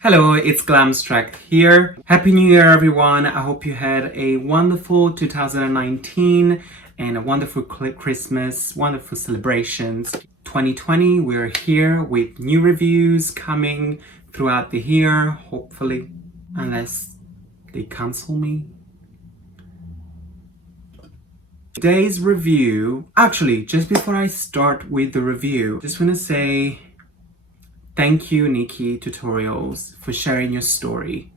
Hello, it's Glamstract here. Happy New Year, everyone. I hope you had a wonderful 2019 and a wonderful Christmas, wonderful celebrations. 2020, we're here with new reviews coming throughout the year, hopefully, unless they cancel me. Today's review, actually, just before I start with the review, just want to say thank you, Nikki Tutorials, for sharing your story.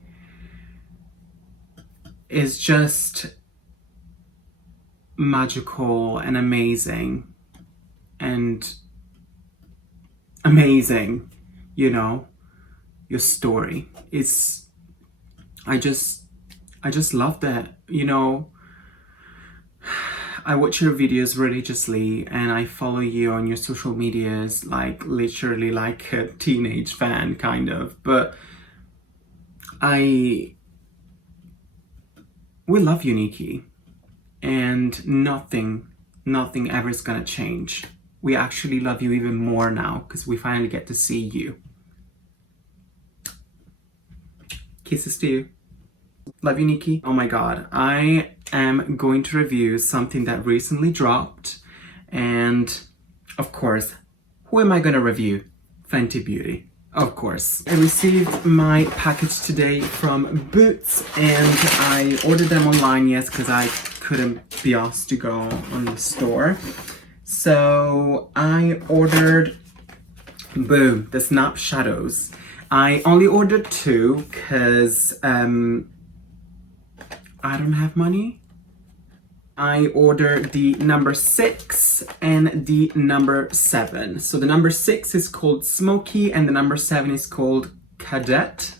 It's just magical and amazing, you know, your story. I just love that, you know. I watch your videos religiously and I follow you on your social medias, like literally like a teenage fan kind of, but we love you, Nikki, and nothing ever is gonna change. We actually love you even more now because we finally get to see you. Kisses to you. Love you, Nikki. Oh my god, I am going to review something that recently dropped, and of course, who am I going to review? Fenty Beauty, of course. I received my package today from Boots, and I ordered them online, yes, because I couldn't be asked to go on the store. So I ordered, boom, the Snap Shadows. I only ordered two because I don't have money. I ordered the number 6 and the number 7. So the number 6 is called Smoky and the number 7 is called Cadet,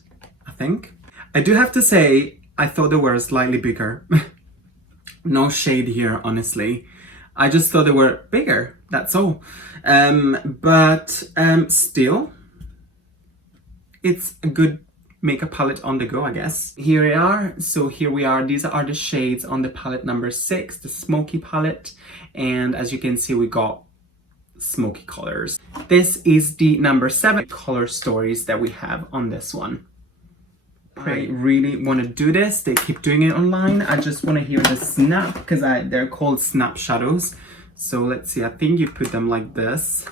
I think. I do have to say, I thought they were slightly bigger. No shade here, honestly. I just thought they were bigger, that's all. Still, it's a good makeup palette on the go, I guess. Here we are. So here we are. These are the shades on the palette number 6, the Smoky palette. And as you can see, we got smoky colors. This is the number 7 color stories that we have on this one. I really want to do this. They keep doing it online. I just want to hear the snap because they're called Snap Shadows. So let's see. I think you put them like this.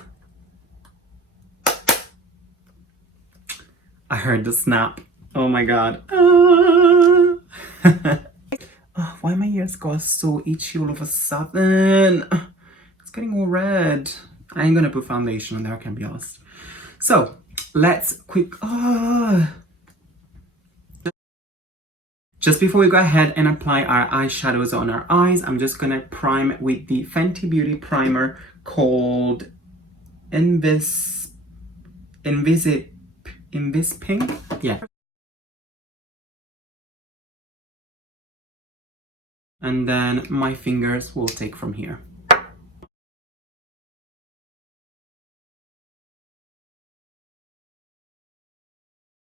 I heard the snap. Oh my god. Oh, why my ears got so itchy all of a sudden? It's getting all red. I ain't gonna put foundation on there, I can be honest. So, let's just before we go ahead and apply our eyeshadows on our eyes, I'm just gonna prime with the Fenty Beauty primer called Invis Pink? Yeah. And then my fingers will take from here.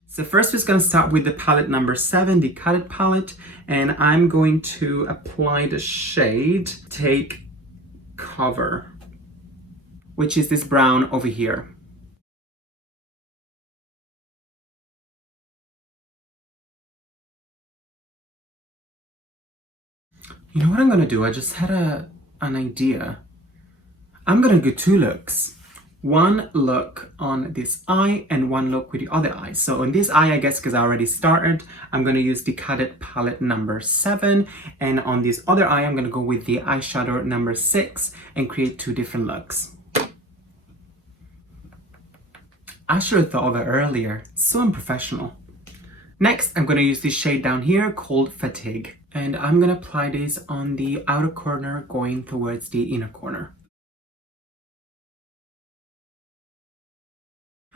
So first we're going to start with the palette number 7, the Cadet palette, and I'm going to apply the shade Take Cover, which is this brown over here. You know what I'm gonna do? I just had an idea. I'm gonna do 2 looks. One look on this eye and one look with the other eye. So on this eye, I guess because I already started, I'm gonna use the Cadet palette number 7. And on this other eye, I'm gonna go with the eyeshadow number 6 and create 2 different looks. I should have thought of it earlier. So unprofessional. Next, I'm gonna use this shade down here called Fatigue. And I'm gonna apply this on the outer corner going towards the inner corner.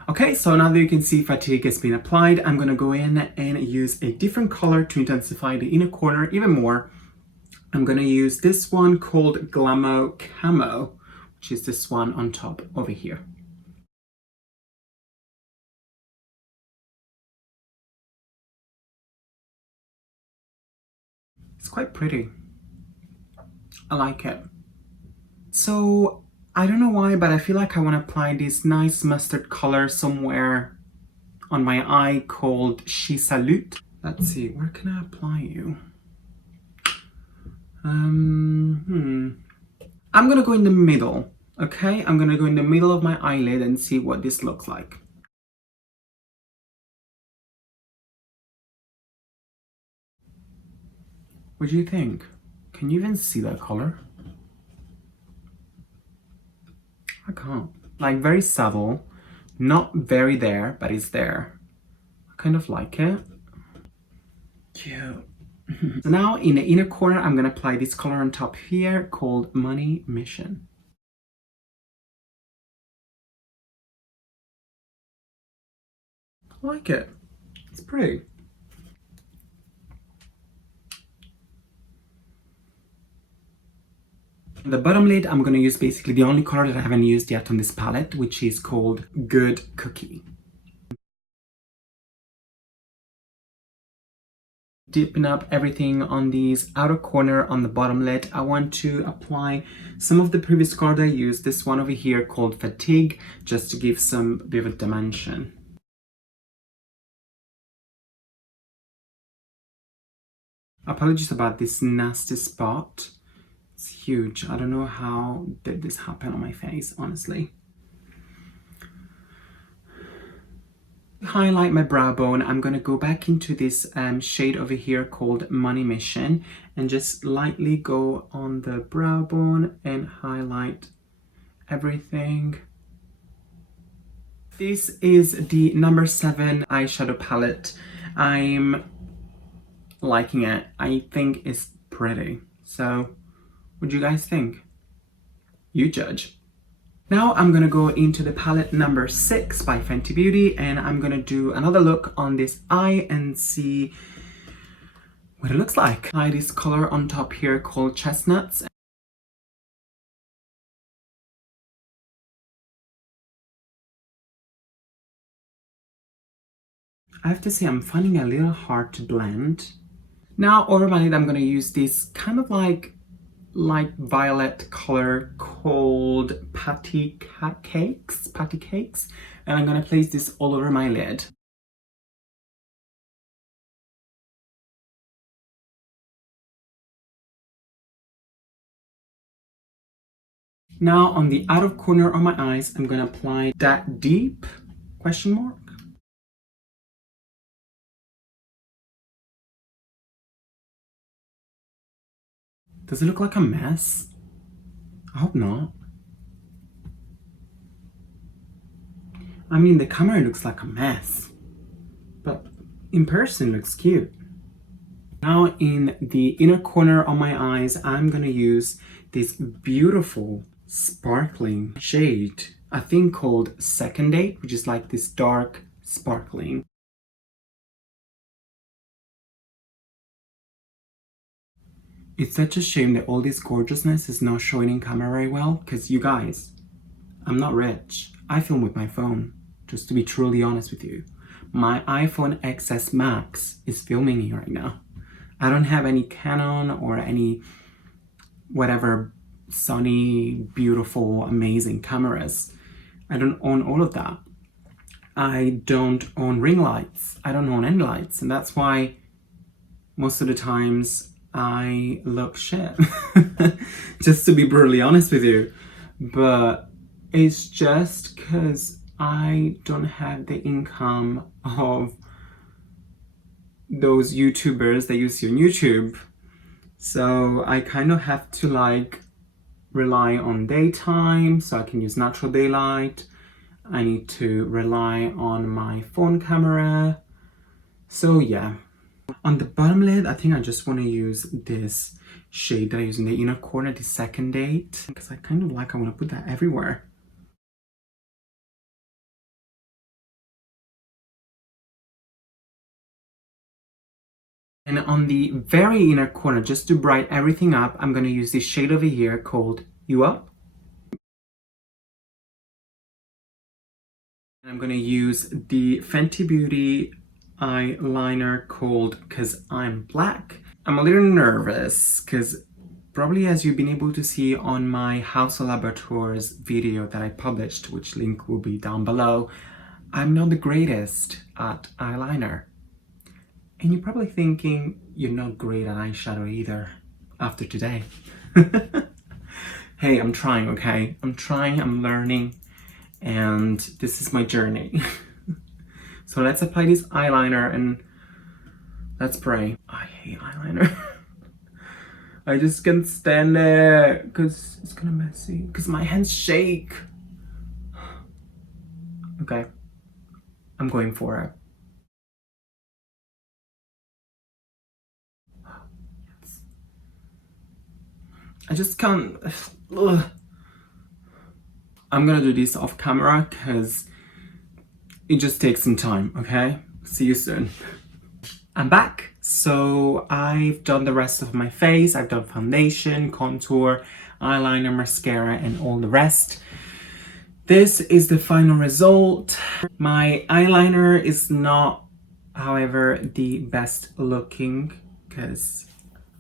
Okay, so now that you can see Fatigue has been applied, I'm gonna go in and use a different color to intensify the inner corner even more. I'm gonna use this one called Camo, which is this one on top over here. It's quite pretty. I like it. So, I don't know why, but I feel like I want to apply this nice mustard color somewhere on my eye called She Salute. Let's see, where can I apply you? I'm gonna go in the middle, okay? I'm gonna go in the middle of my eyelid and see what this looks like. What do you think? Can you even see that color? I can't. Like, very subtle, not very there, but it's there. I kind of like it. Cute. So now in the inner corner, I'm gonna apply this color on top here called Money Mission. I like it. It's pretty. The bottom lid, I'm gonna use basically the only color that I haven't used yet on this palette, which is called Good Cookie. Dipping up everything on this outer corner on the bottom lid, I want to apply some of the previous color I used, this one over here called Fatigue, just to give some bit of a dimension. Apologies about this nasty spot. It's huge. I don't know how did this happen on my face, honestly. Highlight my brow bone, I'm gonna go back into this shade over here called Money Mission and just lightly go on the brow bone and highlight everything. This is the number 7 eyeshadow palette. I'm liking it. I think it's pretty. So, what do you guys think? You judge. Now I'm gonna go into the palette number 6 by Fenty Beauty and I'm gonna do another look on this eye and see what it looks like. Apply this color on top here called Chestnuts. I have to say I'm finding it a little hard to blend. Now over my lid I'm gonna use this kind of like light violet color called patty cakes, and I'm gonna place this all over my lid. Now on the outer corner of my eyes, I'm gonna apply that deep question mark. Does it look like a mess? I hope not. I mean, the camera looks like a mess, but in person it looks cute. Now in the inner corner of my eyes, I'm gonna use this beautiful sparkling shade, I think called Second Date, which is like this dark sparkling. It's such a shame that all this gorgeousness is not showing in camera very well, because you guys, I'm not rich. I film with my phone, just to be truly honest with you. My iPhone XS Max is filming me right now. I don't have any Canon or any whatever Sony, beautiful, amazing cameras. I don't own all of that. I don't own ring lights. I don't own any lights. And that's why most of the times I look shit. Just to be brutally honest with you. But it's just because I don't have the income of those YouTubers that you see on YouTube. So I kind of have to like rely on daytime so I can use natural daylight. I need to rely on my phone camera. So yeah. On the bottom lid, I think I just want to use this shade that I use in the inner corner, the Second Date, because I kind of like, I want to put that everywhere. And on the very inner corner, just to brighten everything up, I'm going to use this shade over here called You Up. And I'm going to use the Fenty Beauty eyeliner called Cause I'm Black. I'm a little nervous because probably as you've been able to see on my Haus Laboratories video that I published, which link will be down below, I'm not the greatest at eyeliner. And you're probably thinking you're not great at eyeshadow either after today. Hey, I'm trying, okay? I'm trying, I'm learning, and this is my journey. So let's apply this eyeliner and let's pray. I hate eyeliner. I just can't stand it because it's kind of messy, because my hands shake. Okay, I'm going for it. Yes. I just can't. Ugh. I'm gonna do this off camera because it just takes some time, okay? See you soon. I'm back. So I've done the rest of my face. I've done foundation, contour, eyeliner, mascara, and all the rest. This is the final result. My eyeliner is not, however, the best looking, because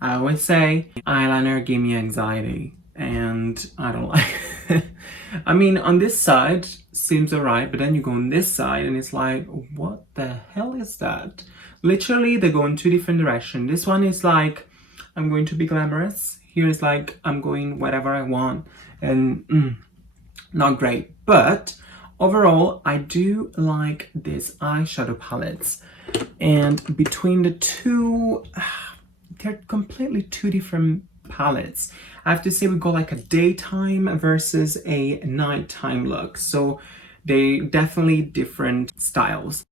I always say eyeliner gave me anxiety and I don't like it. I mean, on this side seems alright, but then you go on this side and it's like, what the hell is that? Literally, they go in two different directions. This one is like, I'm going to be glamorous. Here is like, I'm going whatever I want. And not great. But overall, I do like these eyeshadow palettes. And between the two, they're completely two different palettes. I have to say we go like a daytime versus a nighttime look. So they definitely different styles.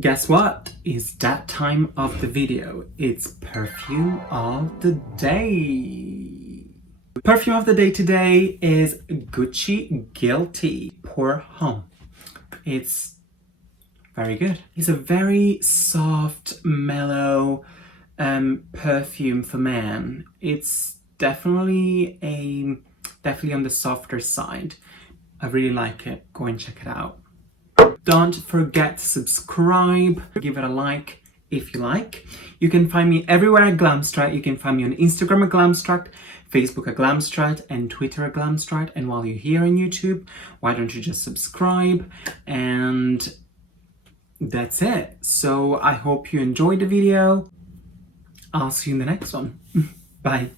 Guess what? It's that time of the video. It's perfume of the day. Perfume of the day today is Gucci Guilty Pour Homme. It's very good. It's a very soft, mellow perfume for men. It's definitely on the softer side. I really like it. Go and check it out. Don't forget to subscribe, give it a like if you like. You can find me everywhere at Glamstract. You can find me on Instagram at Glamstract, Facebook at Glamstract, and Twitter at Glamstract. And while you're here on YouTube, why don't you just subscribe? And that's it. So I hope you enjoyed the video. I'll see you in the next one. Bye.